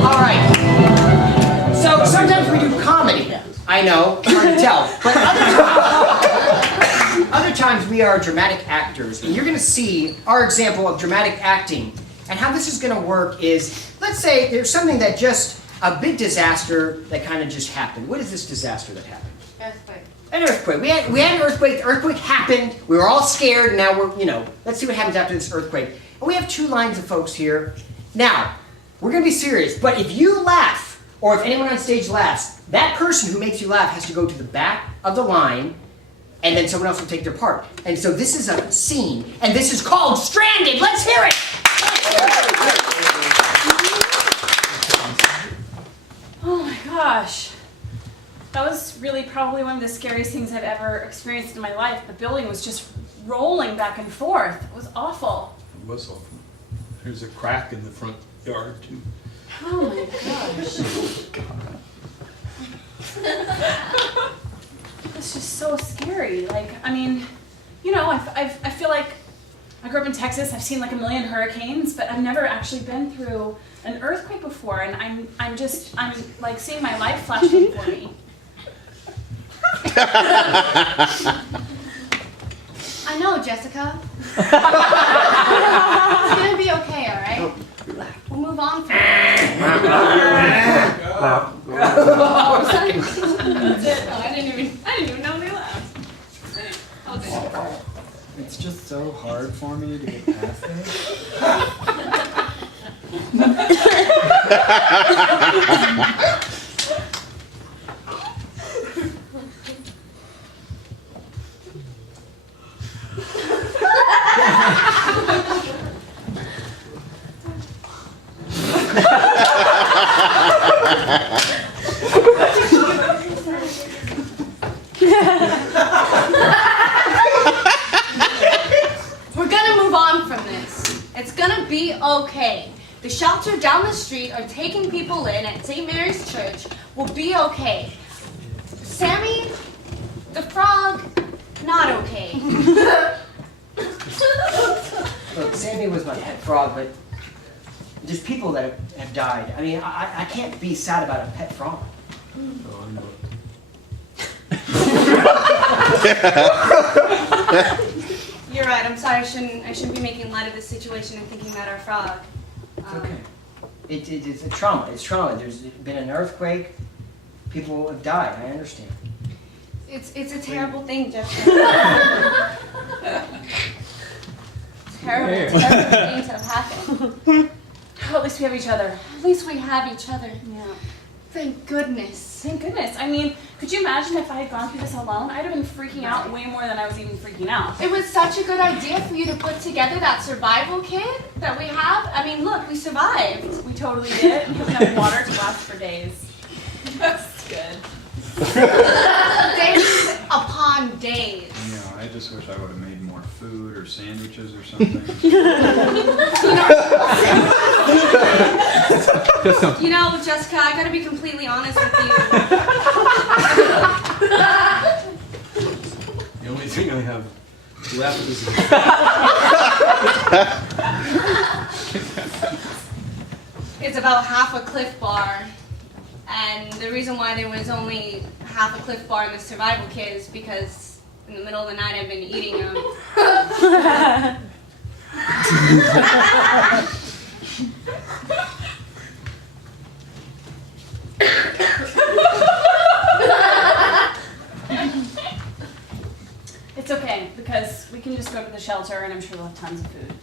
All right. So sometimes we do comedy. I know, it's hard to tell. But other times we are dramatic actors. And you're going to see our example of dramatic acting. And how this is going to work is, let's say there's something that just, a big disaster that kind of just happened. What is this disaster that happened? Earthquake. An earthquake. We had an earthquake. The earthquake happened. We were all scared. And now we're, let's see what happens after this earthquake. And we have two lines of folks here. Now, we're going to be serious. But if you laugh, or if anyone on stage laughs, that person who makes you laugh has to go to the back of the line, and then someone else will take their part. And so this is a scene, and this is called Stranded. Let's hear it. Oh my gosh. That was really probably one of the scariest things I've ever experienced in my life. The building was just rolling back and forth. It was awful. It was awful. There's a crack in the front yard, too. Oh my gosh. It's just so scary. Like, I mean, I feel like I grew up in Texas. I've seen like a million hurricanes, but I've never actually been through an earthquake before, and I'm like seeing my life flash before me. I know, Jessica. It's gonna be okay, all right? We'll move on from it. That's it. Oh, I didn't even know they laughed. That was it. It's just so hard for me to get past it. We're gonna move on from this. It's gonna be okay. The shelter down the street are taking people in at St. Mary's Church. Will be okay. Sammy, the frog, not okay. Look, Sammy was my pet frog, but there's people that have died. I mean, I can't be sad about a pet frog. Oh, I know. You're right. I'm sorry. I shouldn't be making light of this situation and thinking about our frog. It's okay. It's a trauma. It's trauma. There's been an earthquake. People have died. I understand. It's a terrible thing, Jessica. terrible things have happened. Oh, at least we have each other. At least we have each other. Yeah. Thank goodness. Thank goodness. I mean, could you imagine if I had gone through this alone? I'd have been freaking out way more than I was even freaking out. It was such a good idea for you to put together that survival kit that we have. I mean, look, we survived. We totally did. We have enough water to last for days. That's good. Days upon days. I just wish I would have made more food or sandwiches or something. You know, Jessica, I gotta be completely honest with you. The only thing I have left is It's about half a Cliff Bar. And the reason why there was only half a Cliff Bar in the survival kit is because in the middle of the night I've been eating them. It's okay, because we can just go to the shelter and I'm sure we'll have tons of food.